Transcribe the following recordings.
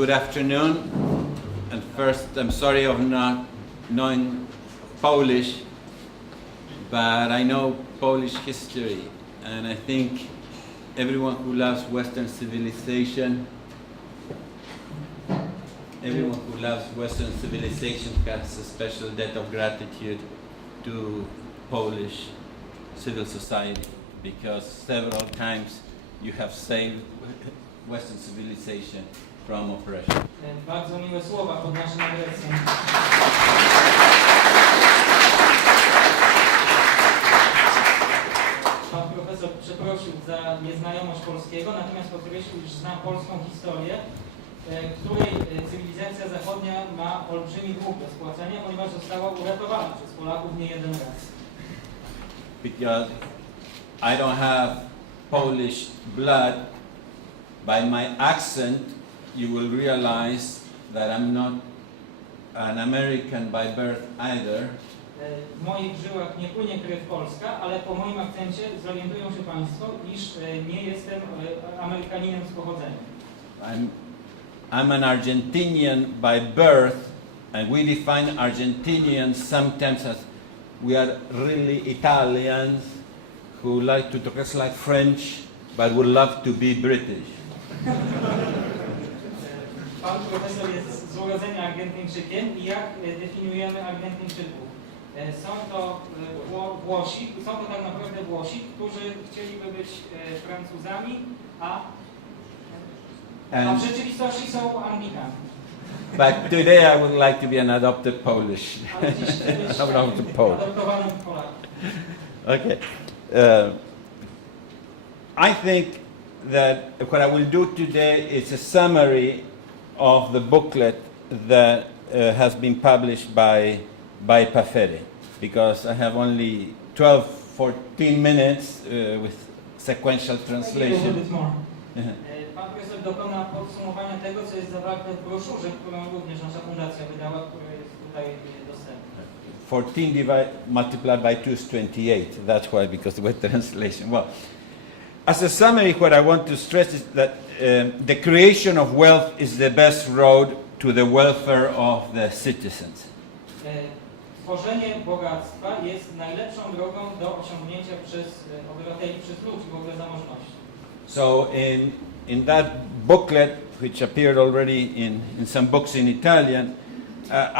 Good afternoon. And first, I'm sorry of not knowing Polish, but I know Polish history, and I think everyone who loves Western civilization, has a special debt of gratitude to Polish civil society, because several times you have saved Western civilization from oppression. Bardzo miłe słowa pod naszym adresem. Pan profesor przeprosił za nieznajomość polskiego, natomiast podkreślił, iż zna polską historię, której cywilizacja zachodnia ma olbrzymi dług do spłacenia, ponieważ została uratowana przez Polaków nie jeden raz. Because I don't have Polish blood, by my accent you will realize that I'm not an American by birth either. W moich żyłach nie płynie krew polska, ale po moim akcencie zorientują się Państwo, iż nie jestem Amerykaninem z pochodzenia. I'm an Argentinian by birth, and we define Argentinians sometimes as we are really Italians who like to dress like French, but would love to be British. Pan profesor jest z urodzenia Argentyńczykiem i jak definiujemy Argentyńczyków? Są to Włosi, są to tak naprawdę Włosi, którzy chcieliby być Francuzami, a w rzeczywistości są Anglikami. But today I would like to be an adopted Polish. Ale dziś chcę być adoptowanym Polakiem. Okay. I think that what I will do today is a summary of the booklet that has been published by Paferi, because I have only 12-14 minutes with sequential translation. Pan profesor dokona podsumowania tego, co jest zawarte w broszurze, którą również nasza fundacja wydała, która jest tutaj dostępna. 14 multiplied by 2 is 28. That's why, because the word translation. Well, as a summary, what I want to stress is that the creation of wealth is the best road to the welfare of the citizens. Tworzenie bogactwa jest najlepszą drogą do osiągnięcia przez obywateli, przez ludzi w ogóle zamożności. So in that booklet, which appeared already in some books in Italian,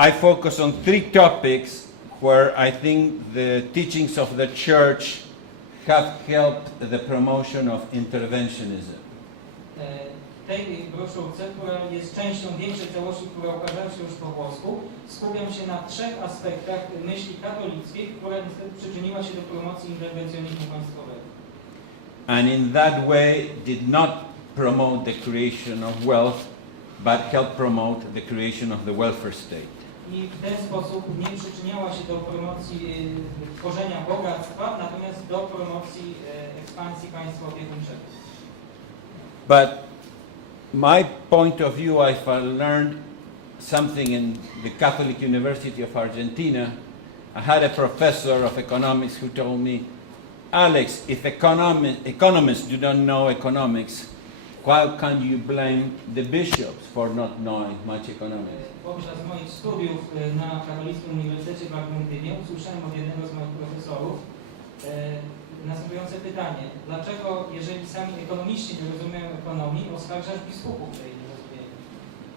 I focus on 3 topics where I think the teachings of the church have helped the promotion of interventionism. W tej broszurce, która jest częścią większej całości, która ukazała się już po włosku, skupiam się na 3 aspektach myśli katolickiej, która niestety przyczyniła się do promocji interwencjonizmu państwowego. And in that way did not promote the creation of wealth, but helped promote the creation of the welfare state. I w ten sposób nie przyczyniała się do promocji tworzenia bogactwa, natomiast do promocji ekspansji państwa opiekuńczego. But my point of view, I've learned something in the Catholic University of Argentina. I had a professor of economics who told me, Alex, if economists do not know economics, how can you blame the bishops for not knowing much economics? Podczas moich studiów na Katolickim Uniwersytecie w Argentynie usłyszałem od jednego z moich profesorów następujące pytanie. Dlaczego, jeżeli sami ekonomiści nie rozumieją ekonomii, oskarżasz biskupów, że jej nie rozumieją?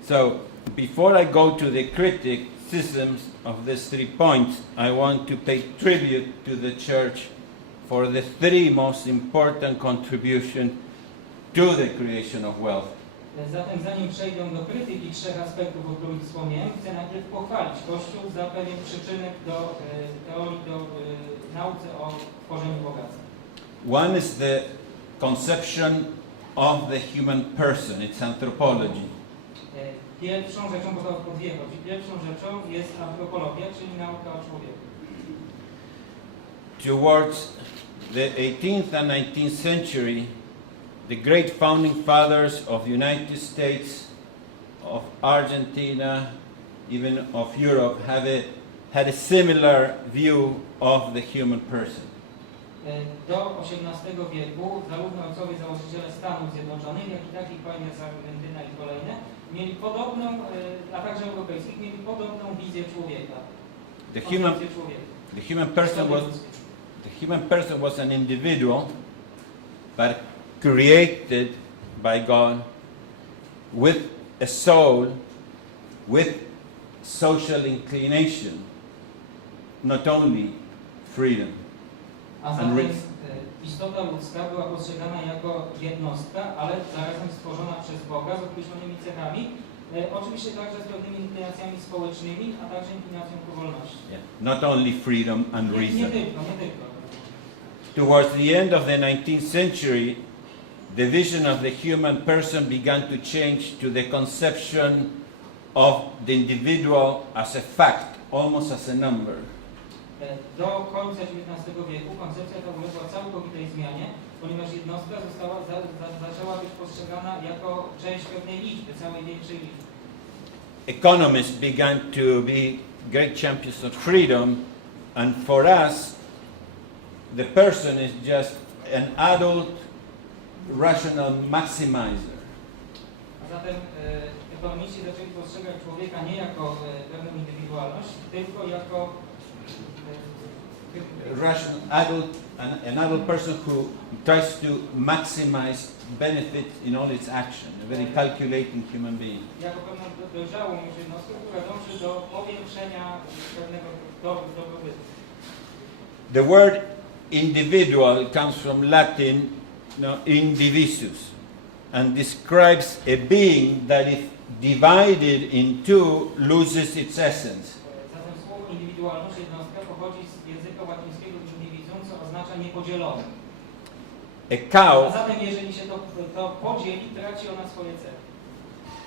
So, before I go to the criticisms of these 3 points, I want to pay tribute to the church for the 3 most important contributions to the creation of wealth. Zatem zanim przejdę do krytyki 3 aspektów, o których wspomniałem, chcę najpierw pochwalić Kościół za pewien przyczynek do teorii, do nauce o tworzeniu bogactwa. One is the conception of the human person, it's anthropology. Pierwszą rzeczą, bo to po 2 chodzi, pierwszą rzeczą jest antropologia, czyli nauka o człowieku. Towards the 18th and 19th century, the great founding fathers of the United States, of Argentina, even of Europe, had a similar view of the human person. Do XVIII wieku zarówno ojcowie założyciele Stanów Zjednoczonych, jak i takich państw jak Argentyna i kolejne, mieli podobną, a także europejskich, mieli podobną wizję człowieka. The human person was an individual, but created by God with a soul, with social inclination, not only freedom. A zatem istota ludzka była postrzegana jako jednostka, ale zarazem stworzona przez Boga z określonymi cechami, oczywiście także z pewnymi inklinacjami społecznymi, a także inklinacją ku wolności. Yeah. Not only freedom and reason. Nie tylko. Towards the end of the 19th century, the vision of the human person began to change to the conception of the individual as a fact, almost as a number. Do końca XIX wieku koncepcja ta uległa całkowitej zmianie, ponieważ jednostka zaczęła być postrzegana jako część pewnej liczby, całej większej liczby. Economists began to be great champions of freedom, and for us, the person is just an adult, rational maximizer. A zatem ekonomiści zaczęli postrzegać człowieka nie jako pewną indywidualność, tylko jako rational adult, an adult person who tries to maximize benefit in all its action, a very calculating human being. Jako pewną dojrzałą jednostkę, która dąży do powiększenia pewnego dobrobytu. The word individual comes from Latin, indivisus, and describes a being that if divided in two loses its essence. Zatem słowo indywidualność, jednostka, pochodzi z języka łacińskiego individuum, co oznacza niepodzielony. A cow. A zatem jeżeli się to podzieli, traci ona swoje cechy.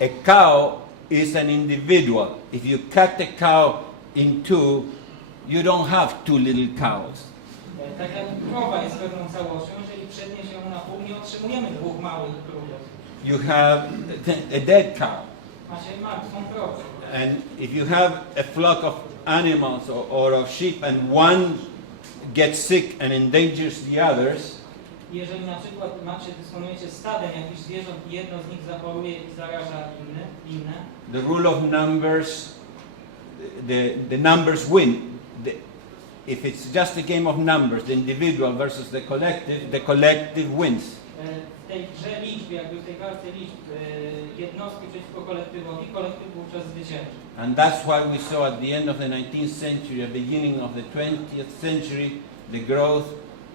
A cow is an individual. If you cut a cow in two, you don't have two little cows. Tak jak krowa jest pewną całością, jeżeli przetnie się na pół, nie otrzymujemy dwóch małych krówek. You have a dead cow. Macie martwą krowę. And if you have a flock of animals or of sheep and one gets sick and endangers the others, jeżeli na przykład dysponujecie stadem jakichś zwierząt i jedno z nich zachoruje i zaraża inne, the rule of numbers, the numbers win. If it's just a game of numbers, the individual versus the collective wins. W tej grze liczb, jakby w tej walce liczb, jednostki przeciwko kolektywowi, kolektyw wówczas zwycięży. And that's why we saw at the end of the 19th century, at the beginning of the 20th century, the growth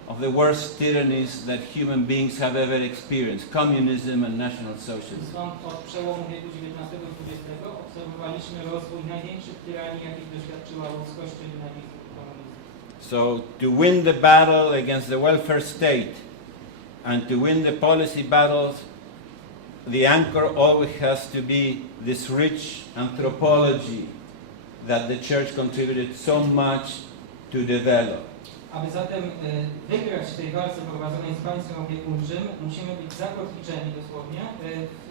of the worst tyrannies that human beings have ever experienced, communism and national socialism. Stąd od przełomu wieku XIX i XX obserwowaliśmy rozwój największych tyranii, jakich doświadczyła ludzkość, czyli nazizm i komunizm. So to win the battle against the welfare state and to win the policy battles, the anchor always has to be this rich anthropology that the church contributed so much to develop. Aby zatem wygrać w tej walce prowadzonej z państwem opiekuńczym, musimy być zakotwiczeni dosłownie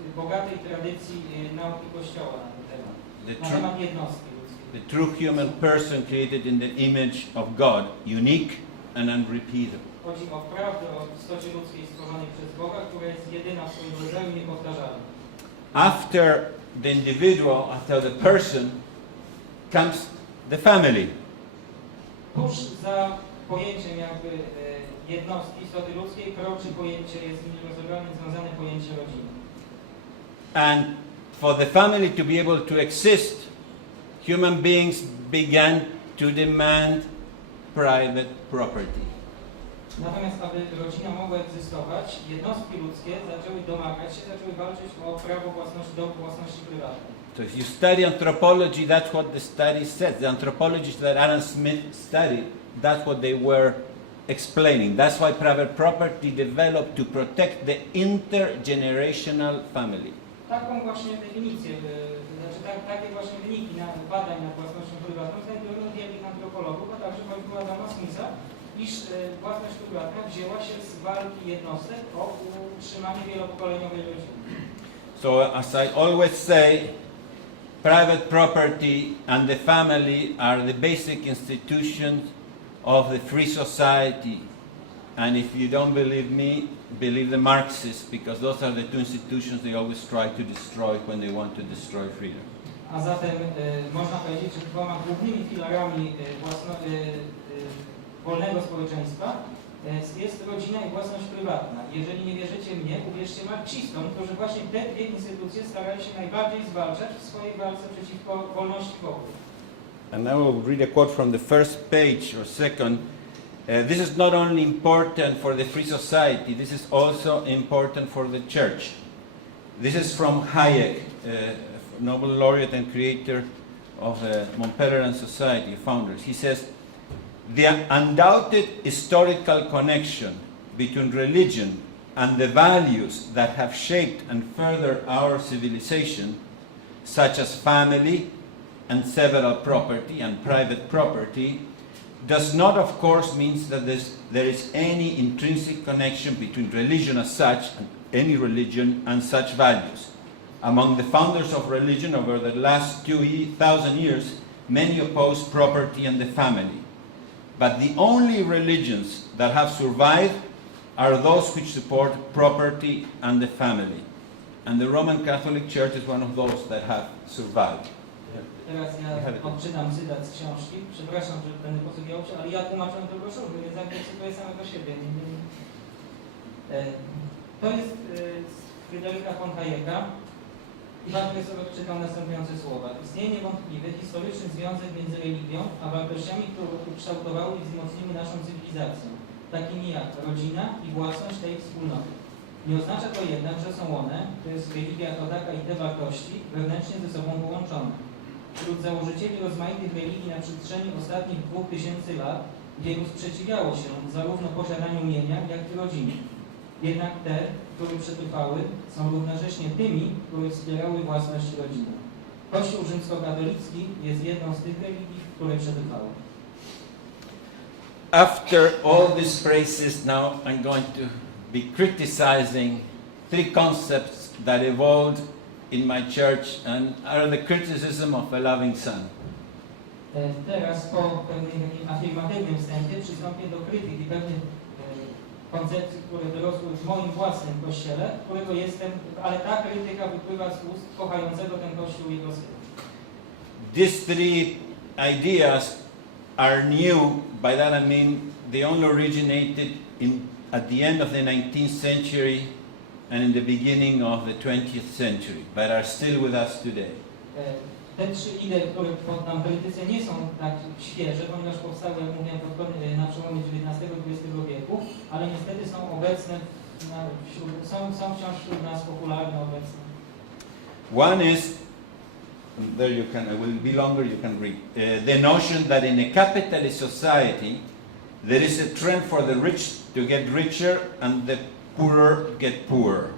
w bogatej tradycji nauki Kościoła na ten temat, na temat jednostki ludzkiej. The true human person created in the image of God, unique and unrepeatable. Chodzi o prawdę o istocie ludzkiej stworzonej przez Boga, która jest jedyna w swoim rodzaju, niepowtarzalna. After the individual, after the person, comes the family. Tuż za pojęciem jakby jednostki, istoty ludzkiej, kroczy pojęcie, jest nierozerwalnie związane pojęcie rodziny. And for the family to be able to exist, human beings began to demand private property. Natomiast aby rodzina mogła egzystować, jednostki ludzkie zaczęły domagać się, zaczęły walczyć o prawo własności do własności prywatnej. So if you study anthropology, that's what the study says. The anthropologists that Adam Smith studied, that's what they were explaining. That's why private property developed to protect the intergenerational family. Taką właśnie definicję, takie właśnie wyniki badań nad własnością prywatną znajdują wielkich antropologów, a także choćby Adama Smitha, iż własność prywatna wzięła się z walki jednostek o utrzymanie wielopokoleniowej rodziny. So as I always say, private property and the family are the basic institutions of the free society and if you don't believe me, believe the Marxists, because those are the two institutions they always try to destroy when they want to destroy freedom. A zatem można powiedzieć, że dwoma głównymi filarami wolnego społeczeństwa jest rodzina i własność prywatna. Jeżeli nie wierzycie mnie, uwierzcie marksistom, którzy właśnie te dwie instytucje starali się najbardziej zwalczać w swojej walce przeciwko wolności w ogóle. And I will read a quote from the first page or second. This is not only important for the free society, this is also important for the church. This is from Hayek, Nobel laureate and creator of the Montpellier Society, founders. He says, the undoubted historical connection between religion and the values that have shaped and furthered our civilization, such as family and several property and private property, does not of course mean that there is any intrinsic connection between religion as such, and any religion, and such values. Among the founders of religion over the last 2,000 years, many opposed property and the family. But the only religions that have survived are those which support property and the family. And the Roman Catholic Church is one of those that have survived. Teraz ja odczytam cytat z książki. Przepraszam, że będę posługiwał się, ale ja tłumaczyłem to broszurę, więc jakby cytuję samego siebie. To jest z Fryderyka von Hayeka i warto jest sobie odczytał następujące słowa. Istnieje niewątpliwy historyczny związek między religią a wartościami, które ukształtowały i wzmocniły naszą cywilizację, takimi jak rodzina i własność tej wspólnoty. Nie oznacza to jednak, że są one, to jest religia jako taka i te wartości, wewnętrznie ze sobą połączone. Wśród założycieli rozmaitych religii na przestrzeni ostatnich 2000 lat wielu sprzeciwiało się zarówno posiadaniu mienia, jak i rodzinie. Jednak te, które przetrwały, są równocześnie tymi, które wspierały własność rodziny. Kościół rzymskokatolicki jest jedną z tych religii, które przetrwały. After all these phrases, now I'm going to be criticizing three concepts that evolved in my church and are the criticism of a loving son. Teraz po pewnym afirmatywnym wstępie przystąpię do krytyki pewnych koncepcji, które wyrosły w moim własnym kościele, którego jestem, ale ta krytyka wypływa z ust kochającego ten kościół jego syna. These three ideas are new. By that I mean they only originated at the end of the 19th century and in the beginning of the 20th century, but are still with us today. Te trzy idee, które poddam krytyce, nie są tak świeże, ponieważ powstały, jak mówiłem, na przełomie XIX i XX wieku, ale niestety są obecne, są wciąż wśród nas popularne obecne. One is, there you can, it will be longer, you can read, the notion that in a capitalist society there is a trend for the rich to get richer and the poorer get poorer.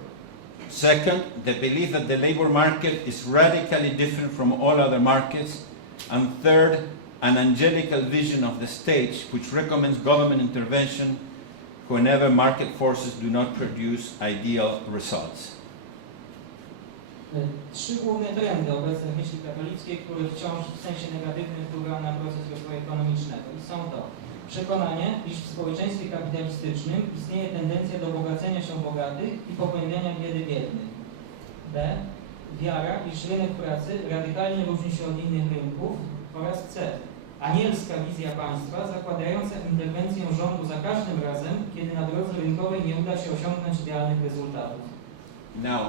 Second, the belief that the labor market is radically different from all other markets. And third, an angelical vision of the state which recommends government intervention whenever market forces do not produce ideal results. Trzy główne trendy obecne w myśli katolickiej, które wciąż w sensie negatywnym wpływają na proces rozwoju ekonomicznego. I są to przekonanie, iż w społeczeństwie kapitalistycznym istnieje tendencja do bogacenia się bogatych i pogłębiania biedy biednych. B. Wiara, iż rynek pracy radykalnie różni się od innych rynków. Oraz C. Anielska wizja państwa zakładająca interwencję rządu za każdym razem, kiedy na drodze rynkowej nie uda się osiągnąć idealnych rezultatów. Now,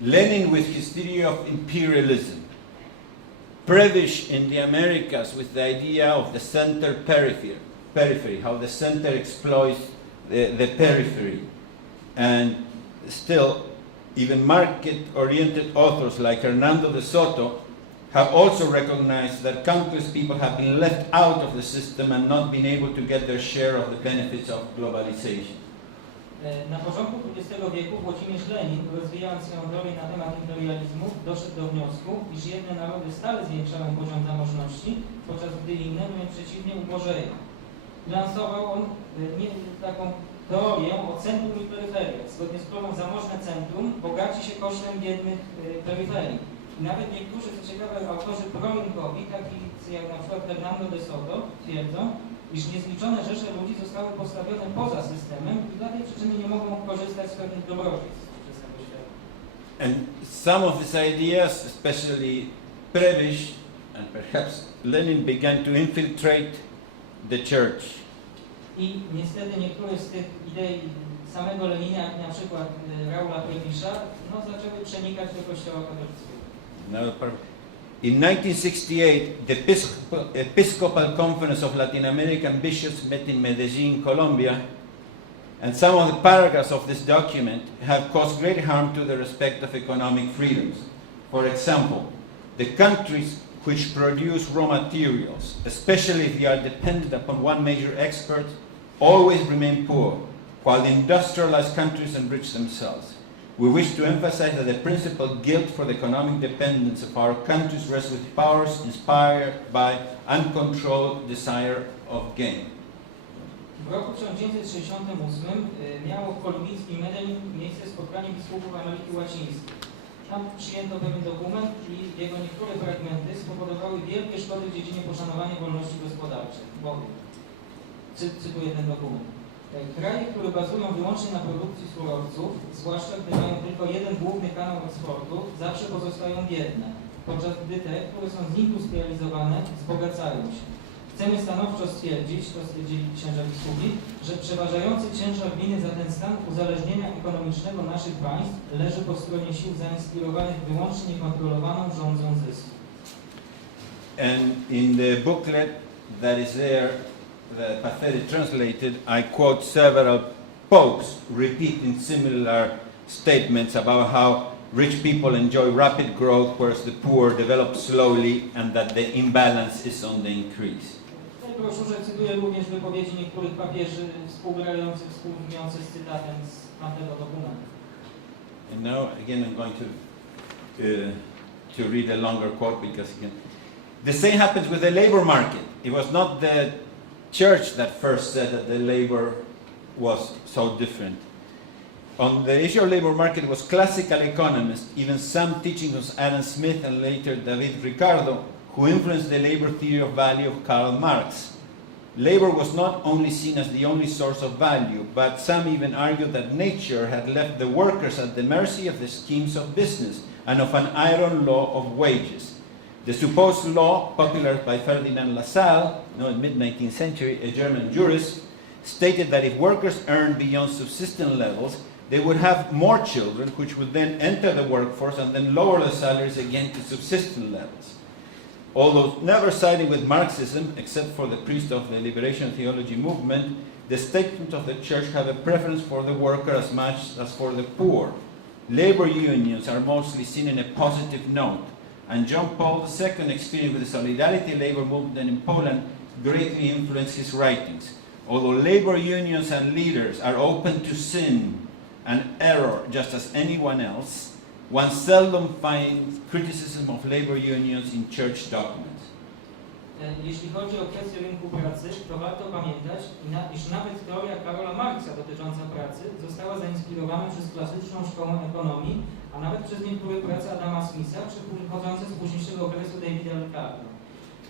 Lenin with his theory of imperialism, Prebisch in the Americas with the idea of the center periphery, how the center exploits the periphery, and still even market-oriented authors like Hernando de Soto have also recognized that countless people have been left out of the system and not been able to get their share of the benefits of globalization. Na początku XX wieku Włodzimierz Lenin, rozwijając swoją teorię na temat imperializmu, doszedł do wniosku, iż jedne narody stale zwiększają poziom zamożności, podczas gdy inne wręcz przeciwnie ubożeją. Lansował on taką teorię o centrum i peryferiach, zgodnie z którą zamożne centrum bogaci się kosztem biednych peryferii. I nawet niektórzy, co ciekawe, autorzy prorynkowi, tacy jak na przykład Hernando de Soto, twierdzą, iż niezliczone rzesze ludzi zostały postawione poza systemem i dla tej przyczyny nie mogą korzystać z pewnych dobrodziejstw ówczesnego świata. And some of these ideas, especially Prebisch and perhaps Lenin, began to infiltrate the church. I niestety niektóre z tych idei samego Lenina, jak na przykład Raula Prebisza, no, zaczęły przenikać do Kościoła katolickiego. In 1968, the Episcopal Conference of Latin American Bishops met in Medellin, Colombia, and some of the paragraphs of this document have caused great harm to the respect of economic freedoms. For example, the countries which produce raw materials, especially if they are dependent upon one major export, always remain poor, while the industrialized countries enrich themselves. We wish to emphasize that the principal guilt for the economic dependence of our countries rests with powers inspired by uncontrolled desire of gain. W roku 1968 miało w kolumbijskim Medellin miejsce spotkanie biskupów Ameryki Łacińskiej. Tam przyjęto pewien dokument i jego niektóre fragmenty spowodowały wielkie szkody w dziedzinie poszanowania wolności gospodarczej. Bowiem, cytuję ten dokument. Kraje, które bazują wyłącznie na produkcji surowców, zwłaszcza gdy mają tylko jeden główny kanał eksportu, zawsze pozostają biedne, podczas gdy te, które są zindustrializowane, wzbogacają się. Chcemy stanowczo stwierdzić, to stwierdzili księża biskupi, że przeważający ciężar winy za ten stan uzależnienia ekonomicznego naszych państw leży po stronie sił zainspirowanych wyłącznie niekontrolowaną rządzą zysku. And in the booklet that is there, the pathetic translated, I quote several popes repeating similar statements about how rich people enjoy rapid growth, whereas the poor develop slowly, and that the imbalance is on the increase. W tej broszurze cytuję również wypowiedzi niektórych papieży współgrających z cytatem z tamtego dokumentu. And now, again, I'm going to read a longer quote because again, the same happens with the labor market. It was not the church that first said that the labor was so different. On the issue of labor market, it was classical economists, even some teachings of Adam Smith and later David Ricardo, who influenced the labor theory of value of Karl Marx. Labor was not only seen as the only source of value, but some even argued that nature had left the workers at the mercy of the schemes of business and of an iron law of wages. The supposed law, popularized by Ferdinand Lassalle, in mid-19th century, a German jurist, stated that if workers earned beyond subsistence levels, they would have more children, which would then enter the workforce and then lower the salaries again to subsistence levels. Although never siding with Marxism, except for the priest of the liberation theology movement, the statements of the church have a preference for the worker as much as for the poor. Labor unions are mostly seen in a positive note, and John Paul II's experience with the Solidarity labor movement in Poland greatly influenced his writings. Although labor unions and leaders are open to sin and error just as anyone else, one seldom finds criticism of labor unions in church documents. Jeśli chodzi o kwestię rynku pracy, to warto pamiętać, iż nawet teoria Karola Marksa dotycząca pracy została zainspirowana przez klasyczną szkołę ekonomii, a nawet przez niektóre prace Adama Smitha, czy pochodzące z późniejszego okresu Davida Ricardo.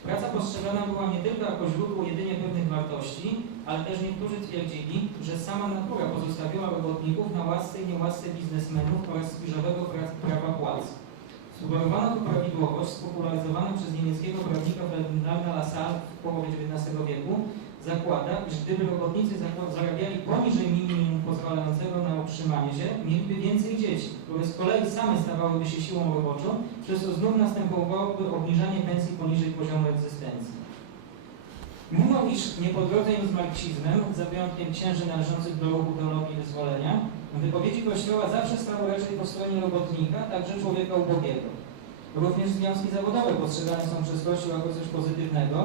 Praca postrzegana była nie tylko jako źródło jedynie pewnych wartości, ale też niektórzy twierdzili, że sama natura pozostawiła robotników na łasce i niełasce biznesmenów oraz spiżowego prawa płacy. Sugerowano tu prawidłowość spopularyzowana przez niemieckiego prawnika Ferdinanda Lassalle w połowie XIX wieku, zakłada, iż gdyby robotnicy zarabiali poniżej minimum pozwalającego na utrzymanie się, mieliby więcej dzieci, które z kolei same stawałyby się siłą roboczą, przez co znów następowałoby obniżanie pensji poniżej poziomu egzystencji. Mimo iż nie po drodze im z marksizmem, za wyjątkiem księży należących do ruchu teologii wyzwolenia, wypowiedzi Kościoła zawsze stały raczej po stronie robotnika, także człowieka ubogiego. Również związki zawodowe postrzegane są przez Kościół jako coś pozytywnego,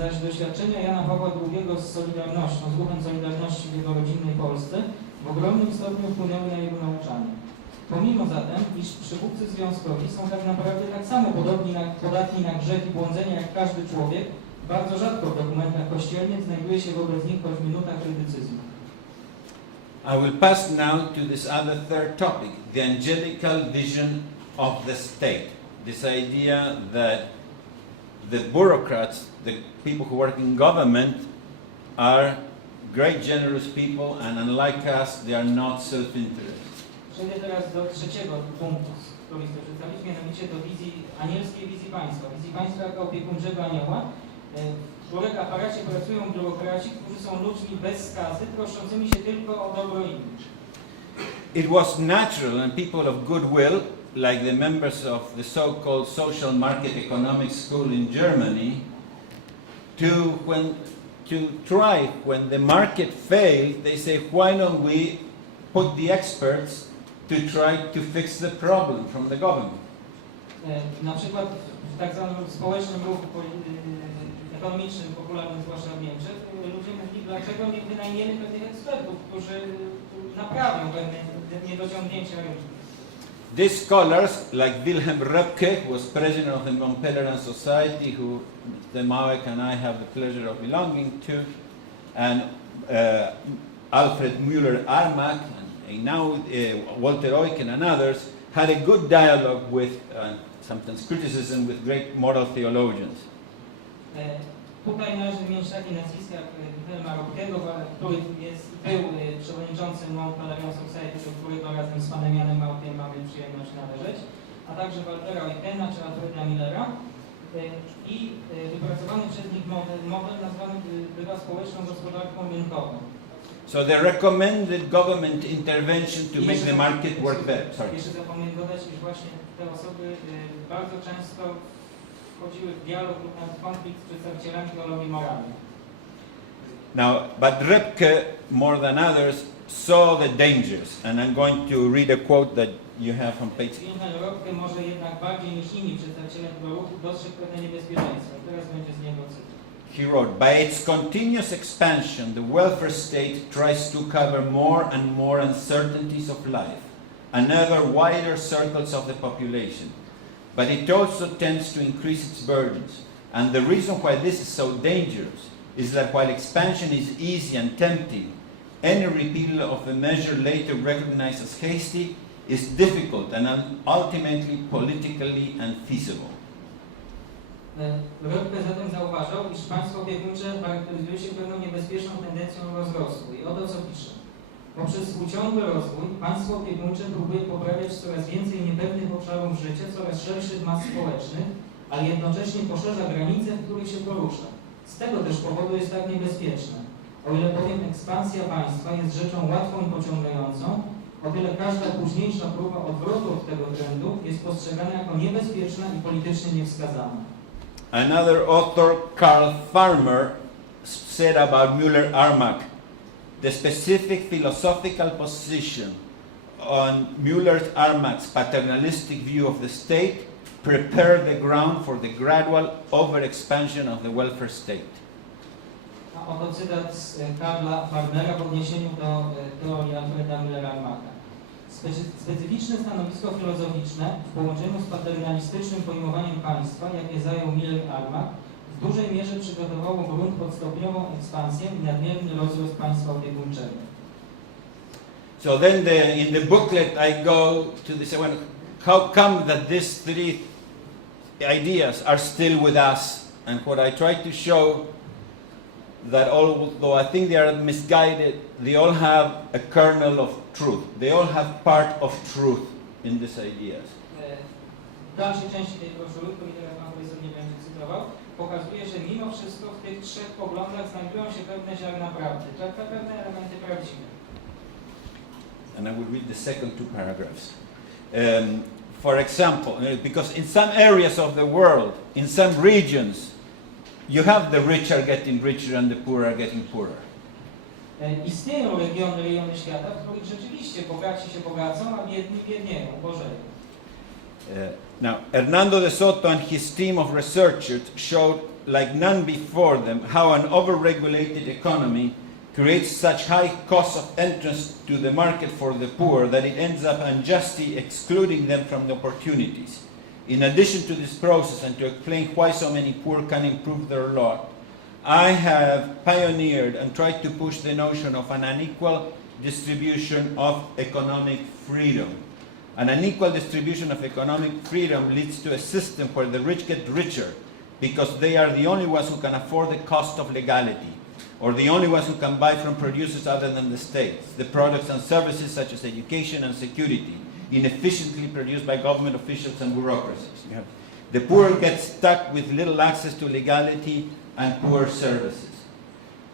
zaś doświadczenia Jana Pawła II z Solidarnością, z ruchem Solidarności w jego rodzinnej Polsce w ogromnym stopniu wpłynęły na jego nauczanie. Pomimo zatem, iż przywódcy związkowi są tak naprawdę tak samo podatni na grzech i błądzenie jak każdy człowiek, bardzo rzadko w dokumentach kościelnych znajduje się wobec nich choć minuta krytycyzmu. I will pass now to this other third topic, the angelical vision of the state. This idea that the bureaucrats, the people who work in government, are great generous people, and unlike us, they are not self-interested. Przejdę teraz do trzeciego punktu, który chcę przedstawić, mianowicie do anielskiej wizji państwa. Wizji państwa jako opiekuńczego anioła, w którego aparacie pracują biurokraci, którzy są ludźmi bez skazy, troszczącymi się tylko o dobro innych. It was natural and people of goodwill, like the members of the so-called social market economics school in Germany, to try, when the market failed, they say, why don't we put the experts to try to fix the problem from the government? Na przykład w tak zwanym społecznym ruchu ekonomicznym, popularnym zwłaszcza w Niemczech, ludzie mówili, dlaczego nie wynajmiemy pewnych ekspertów, którzy naprawią pewne niedociągnięcia rynku. These scholars, like Wilhelm Röpke, who was president of the Montpellier Society, who Mr. Małek and I have the pleasure of belonging to, and Alfred Müller-Armack, and now Walter Eucken and others, had a good dialogue with, sometimes criticism, with great moral theologians. Tutaj należy wymienić takie nazwiska jak Wilhelma Röpkego, który był przewodniczącym Montpellier Society, do którego razem z panem Janem Małkiem mamy przyjemność należeć, a także Waltera Eukena czy Alfreda Millera i wypracowany przez nich model nazwany bywa społeczną gospodarką rynkową. So they recommended government intervention to make the market work better. Sorry. Jeszcze zapomniałem dodać, iż właśnie te osoby bardzo często wchodziły w dialog lub nawet konflikt z przedstawicielami teologii moralnej. Now, but Röpke, more than others, saw the dangers, and I'm going to read a quote that you have on page. Wilhelm Röpke może jednak bardziej niż inni przedstawiciele tego ruchu dostrzegł pewne niebezpieczeństwa. Teraz będzie z niego cytat. He wrote, by its continuous expansion, the welfare state tries to cover more and more uncertainties of life, and ever wider circles of the population. But it also tends to increase its burdens. And the reason why this is so dangerous is that while expansion is easy and tempting, any repeal of a measure later recognized as hasty is difficult and ultimately politically unfeasible. Röpke zatem zauważał, iż państwo opiekuńcze charakteryzuje się pewną niebezpieczną tendencją rozrostu. I oto co pisze. Poprzez współciągły rozwój państwo opiekuńcze próbuje poprawiać coraz więcej niepewnych obszarów życia, coraz szerszych mas społecznych, ale jednocześnie poszerza granice, w których się porusza. Z tego też powodu jest tak niebezpieczne. O ile bowiem ekspansja państwa jest rzeczą łatwą i pociągającą, o tyle każda późniejsza próba odwrotu od tego trendu jest postrzegana jako niebezpieczna i politycznie niewskazana. Another author, Karl Farmer, said about Müller-Armack, the specific philosophical position on Müller-Armack's paternalistic view of the state prepared the ground for the gradual overexpansion of the welfare state. A oto cytat z Karla Farmera w odniesieniu do teorii Alfreda Müller-Armacka. Specyficzne stanowisko filozoficzne w połączeniu z paternalistycznym pojmowaniem państwa, jakie zajął Müller-Armack, w dużej mierze przygotowało grunt pod stopniową ekspansję i nadmierny rozrost państwa opiekuńczego. So then in the booklet I go to this one, how come that these three ideas are still with us? And what I try to show that although I think they are misguided, they all have a kernel of truth. They all have part of truth in these ideas. W dalszej części tej broszury, której teraz Pan Profesor nie będzie cytował, pokazuje, że mimo wszystko w tych trzech poglądach znajdują się pewne ziarna prawdy, pewne elementy prawdziwe. And I will read the second two paragraphs. For example, because in some areas of the world, in some regions, you have the rich are getting richer and the poor are getting poorer. Istnieją rejony świata, w których rzeczywiście bogaci się bogacą, a biedni biednieją, bożeją. Now, Hernando de Soto and his team of researchers showed, like none before them, how an overregulated economy creates such high costs of entrance to the market for the poor that it ends up unjustly excluding them from the opportunities. In addition to this process, and to explain why so many poor can improve their lot, I have pioneered and tried to push the notion of an unequal distribution of economic freedom. An unequal distribution of economic freedom leads to a system where the rich get richer because they are the only ones who can afford the cost of legality, or the only ones who can buy from producers other than the states, the products and services such as education and security, inefficiently produced by government officials and bureaucracies. The poor get stuck with little access to legality and poor services.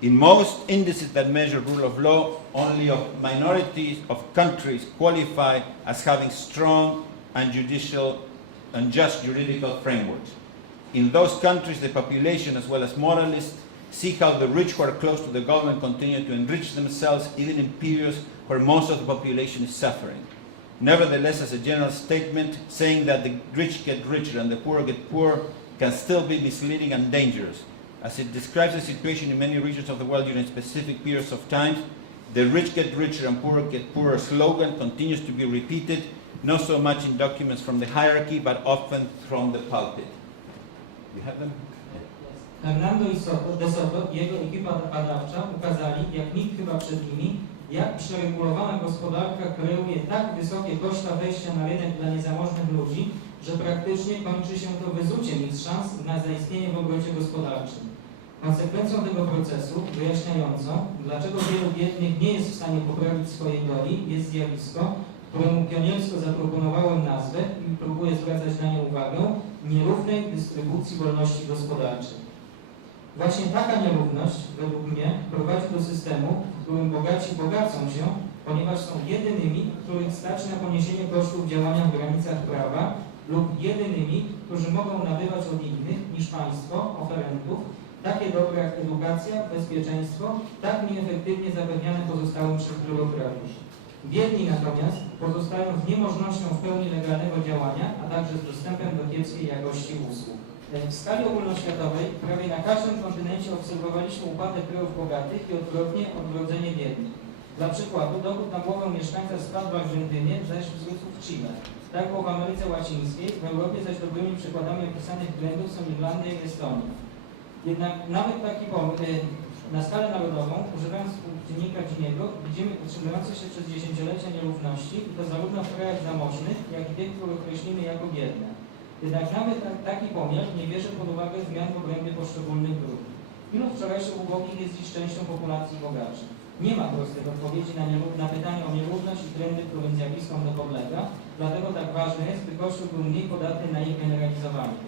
In most indices that measure rule of law, only minorities of countries qualify as having strong and just juridical frameworks. In those countries, the population, as well as moralists, see how the rich who are close to the government continue to enrich themselves even in periods where most of the population is suffering. Nevertheless, as a general statement, saying that the rich get richer and the poor get poorer can still be misleading and dangerous. As it describes the situation in many regions of the world during specific periods of time, the rich get richer and poor get poorer slogan continues to be repeated, not so much in documents from the hierarchy, but often from the pulpit. You have them? Hernando de Soto i jego ekipa badawcza ukazali, jak nikt chyba przed nimi, jak przeregulowana gospodarka kreuje tak wysokie koszta wejścia na rynek dla niezamożnych ludzi, że praktycznie kończy się to wyzuciem ich szans na zaistnienie w obrocie gospodarczym. Konsekwencją tego procesu, wyjaśniającą, dlaczego wielu biednych nie jest w stanie poprawić swojej doli, jest zjawisko, któremu pioniersko zaproponowałem nazwę i próbuję zwracać na nie uwagę, nierównej dystrybucji wolności gospodarczej. Właśnie taka nierówność, według mnie, prowadzi do systemu, w którym bogaci bogacą się, ponieważ są jedynymi, których stać na poniesienie kosztów działania w granicach prawa lub jedynymi, którzy mogą nabywać od innych niż państwo, oferentów, takie dobra jak edukacja, bezpieczeństwo, tak nieefektywnie zapewniane pozostałym przez biurokratów. Biedni natomiast pozostają z niemożnością w pełni legalnego działania, a także z dostępem do kiepskiej jakości usług. W skali ogólnoświatowej prawie na każdym kontynencie obserwowaliśmy upadek krajów bogatych i odwrotnie odrodzenie biednych. Dla przykładu dochód na głowę mieszkańca spadł w Argentynie, zaś wzrósł w Chile. Tak było w Ameryce Łacińskiej, w Europie zaś dobrymi przykładami opisanych błędów są Irlandia i Estonia. Jednak nawet taki na skalę narodową, używając współczynnika Giniego, widzimy utrzymujące się przez dziesięciolecia nierówności i to zarówno w krajach zamożnych, jak i tych, które określimy jako biedne. Jednak nawet taki pomiar nie bierze pod uwagę zmian w obrębie poszczególnych grup. Ilu wczorajszych ubogich jest dziś częścią populacji bogaczy? Nie ma prostej odpowiedzi na pytanie o nierówność i trendy, którym zjawiskom to podlega, dlatego tak ważne jest, by Kościół był mniej podatny na ich generalizowanie.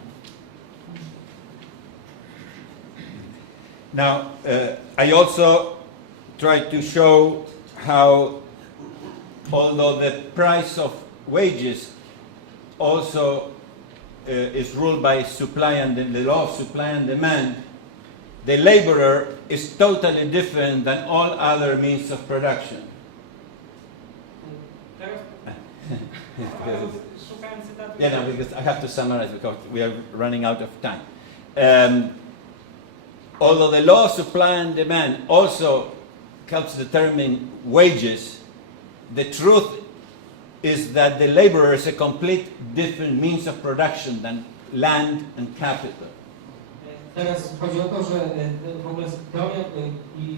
Now, I also try to show how, although the price of wages also is ruled by supply and the law of supply and demand, the laborer is totally different than all other means of production. Yeah, no, because I have to summarize because we are running out of time. Although the law of supply and demand also helps determine wages, the truth is that the laborer is a complete different means of production than land and capital. Teraz chodzi o to, że w ogóle teoria i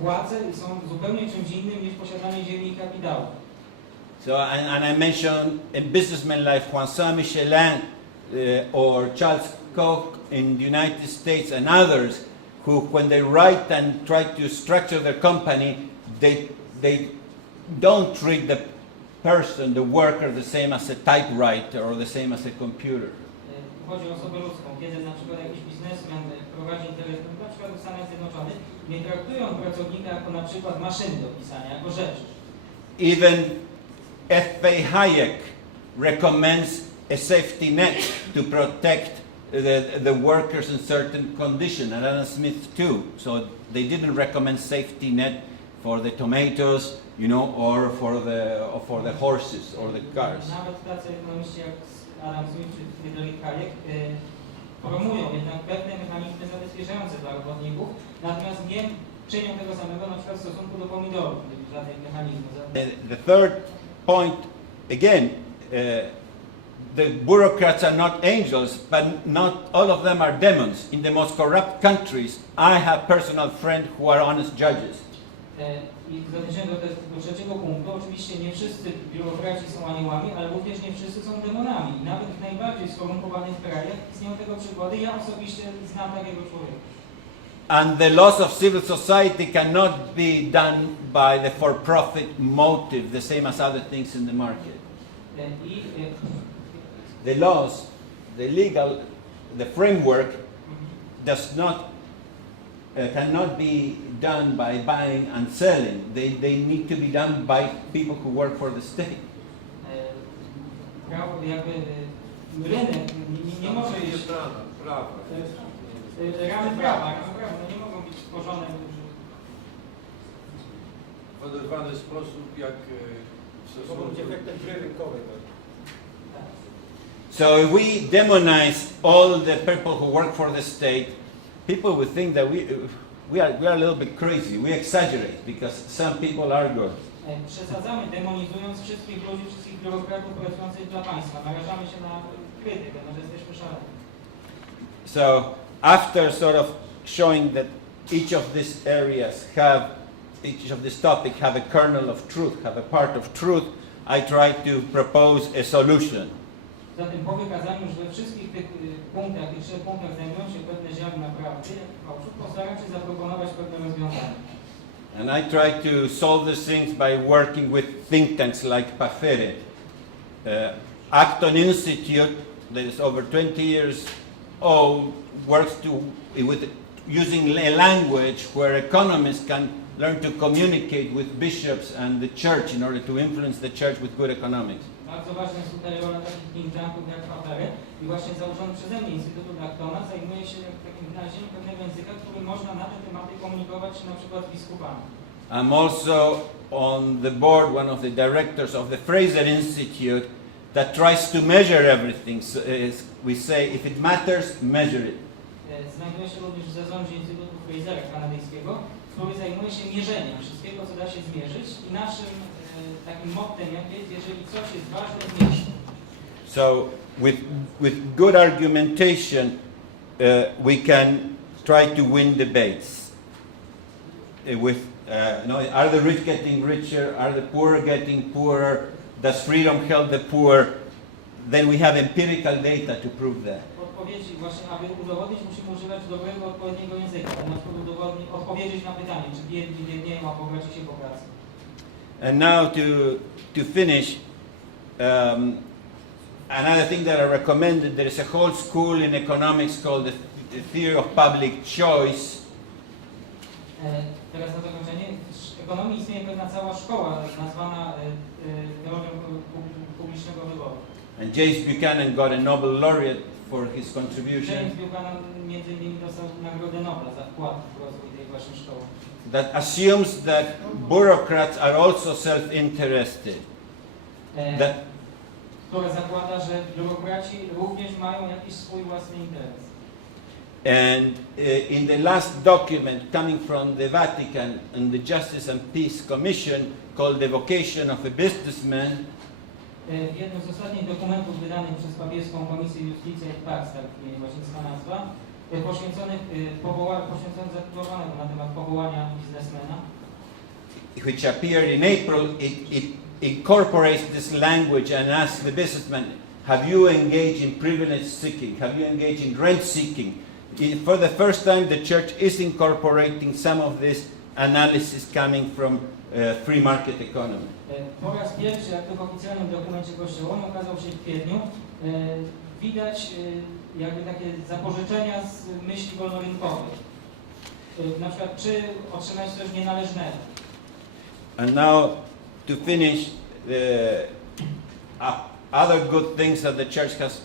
płace są zupełnie czymś innym niż posiadanie ziemi i kapitału. So, and I mentioned in businessmen like François Michelin or Charles Koch in the United States and others, who, when they write and try to structure their company, they don't treat the person, the worker, the same as a typewriter or the same as a computer. Chodzi o osobę ludzką. Kiedy na przykład jakiś biznesmen prowadzi interes, na przykład w Stanach Zjednoczonych, nie traktują pracownika jako na przykład maszyny do pisania, jako rzecz. Even F.A. Hayek recommends a safety net to protect the workers in certain condition, and Adam Smith too. So they didn't recommend safety net for the tomatoes, you know, or for the horses or the cars. Nawet tacy ekonomiści jak Adam Smith czy Friedrich Hayek promują jednak pewne mechanizmy zabezpieczające dla robotników, natomiast nie czynią tego samego na przykład w stosunku do pomidorów, żadnych mechanizmów. The third point, again, the bureaucrats are not angels, but not all of them are demons. In the most corrupt countries, I have personal friends who are honest judges. I w odniesieniu do trzeciego punktu, oczywiście nie wszyscy biurokraci są aniołami, ale również nie wszyscy są demonami. I nawet w najbardziej skorumpowanych krajach istnieją tego przykłady. Ja osobiście znam takiego człowieka. And the laws of civil society cannot be done by the for-profit motive, the same as other things in the market. I The laws, the legal, the framework does not, cannot be done by buying and selling. They need to be done by people who work for the state. prawo, jakby rynek nie może być... Ramy prawa nie mogą być tworzone w oderwany sposób, jak w stosunku... efektem gry rynkowej. So if we demonize all the people who work for the state, people would think that we are a little bit crazy. We exaggerate because some people are good. Przesadzamy, demonizując wszystkich ludzi, wszystkich biurokratów pracujących dla państwa. Narażamy się na krytykę, że jesteśmy szaleni. So after sort of showing that each of these areas each of this topic have a kernel of truth, have a part of truth, I try to propose a solution. Zatem po wykazaniu, że we wszystkich tych punktach, tych 3 punktach znajdują się pewne ziarna prawdy, postaram się zaproponować pewne rozwiązania. And I try to solve these things by working with think tanks like PAFERE. ACTON Institute, that is over 20 years old, works with using a language where economists can learn to communicate with bishops and the church in order to influence the church with good economics. Bardzo ważna jest tutaj rola takich think tanków jak PAFERE i właśnie założony przeze mnie Instytut ACTONa zajmuje się takim wynalezieniem pewnego języka, który można na te tematy komunikować na przykład z biskupami. I'm also on the board, one of the directors of the Fraser Institute that tries to measure everything. So, we say if it matters, measure it. Znajduję się również w zarządzie Instytutu Frasera kanadyjskiego, który zajmuje się mierzeniem wszystkiego, co da się zmierzyć i naszym takim mottem jest, jeżeli coś jest ważne, zmierz. So with good argumentation, we can try to win debates. Are the rich getting richer? Are the poor getting poorer? Does freedom help the poor? Then we have empirical data to prove that. Odpowiedzi właśnie, aby udowodnić, musimy używać dobrego, odpowiedniego języka. Na przykład odpowiedzieć na pytanie, czy biedni biednieją, a bogaci się bogacą. And now to finish, another thing that I recommended, there is a whole school in economics called the theory of public choice. Teraz na zakończenie, w ekonomii istnieje pewna cała szkoła nazwana teorią publicznego wyboru. And James Buchanan got a Nobel laureate for his contribution. James Buchanan między innymi dostał Nagrodę Nobla za wkład w rozwój tej właśnie szkoły. That assumes that bureaucrats are also self-interested. Która zakłada, że biurokraci również mają jakiś swój własny interes. And in the last document coming from the Vatican and the Justice and Peace Commission called The Vocation of a Businessman, w jednym z ostatnich dokumentów wydanych przez papieską Komisję Justicja i Pax, tak łacińska nazwa, zatytułowanego na temat powołania biznesmena, which appeared in April, it incorporates this language and asks the businessman, have you engaged in privilege seeking? Have you engaged in rent seeking? For the first time, the church is incorporating some of this analysis coming from free market economy. Po raz pierwszy, jak to w oficjalnym dokumencie Kościoła, on ukazał się w kwietniu, widać jakby takie zapożyczenia z myśli wolnorynkowej. Na przykład, czy otrzymać coś nienależnego. And now, to finish, other good things that the church has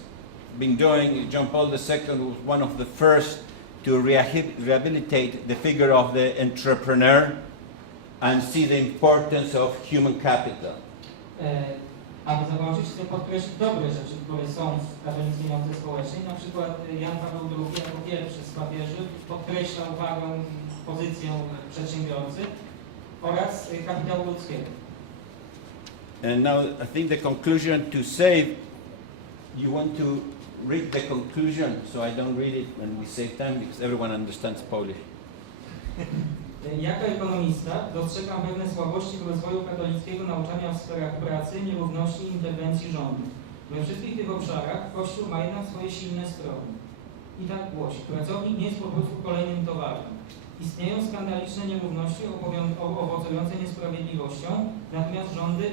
been doing, John Paul II was one of the first to rehabilitate the figure of the entrepreneur and see the importance of human capital. Aby zakończyć, chcę podkreślić dobre rzeczy, które są w katolickiej nauce społecznej. Na przykład Jan Paweł II jako pierwszy z papieży podkreślał wagę, pozycję przedsiębiorcy oraz kapitału ludzkiego. And now I think the conclusion to save, you want to read the conclusion, so I don't read it when we save time because everyone understands Polish. Jako ekonomista dostrzegam pewne słabości w rozwoju katolickiego nauczania w sferach pracy, nierówności i interwencji rządu. We wszystkich tych obszarach Kościół ma jednak swoje silne strony. I tak głosi: pracownik nie jest po prostu kolejnym towarem. Istnieją skandaliczne nierówności owocujące niesprawiedliwością, natomiast rządy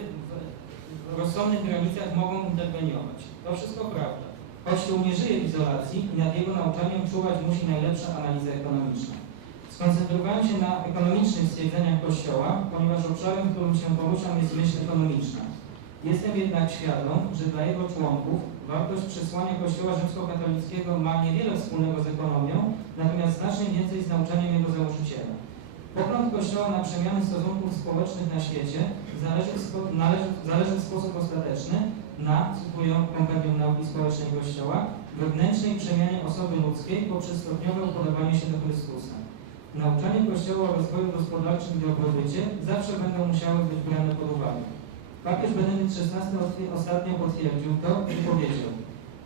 w rozsądnych granicach mogą interweniować. To wszystko prawda. Kościół nie żyje w izolacji i nad jego nauczaniem czuwać musi najlepsza analiza ekonomiczna. Skoncentrowałem się na ekonomicznych stwierdzeniach Kościoła, ponieważ obszarem, w którym się poruszam, jest myśl ekonomiczna. Jestem jednak świadom, że dla jego członków wartość przesłania Kościoła rzymskokatolickiego ma niewiele wspólnego z ekonomią, natomiast znacznie więcej z nauczaniem jego założyciela. Pogląd Kościoła na przemiany stosunków społecznych na świecie zależy w sposób ostateczny na, cytuję Kompendium Nauki Społecznej Kościoła, wewnętrznej przemianie osoby ludzkiej poprzez stopniowe upodobanie się do Chrystusa. Nauczanie Kościoła o rozwoju gospodarczym i dobrobycie zawsze będą musiały być brane pod uwagę. Papież Benedykt XVI ostatnio potwierdził to i powiedział: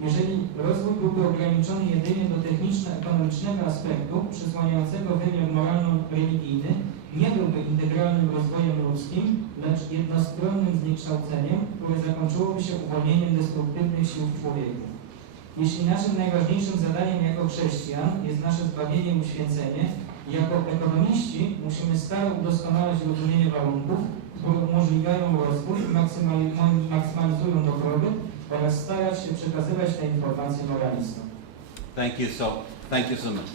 jeżeli rozwój byłby ograniczony jedynie do techniczno-ekonomicznego aspektu przysłaniającego wymiar moralno-religijny, nie byłby integralnym rozwojem ludzkim, lecz jednostronnym zniekształceniem, które zakończyłoby się uwolnieniem destruktywnych sił w człowieku. Jeśli naszym najważniejszym zadaniem jako chrześcijan jest nasze zbawienie i uświęcenie, jako ekonomiści musimy stale udoskonalać rozumienie warunków, które umożliwiają rozwój i maksymalizują dobrobyt oraz starać się przekazywać te informacje moralistom. Thank you so much.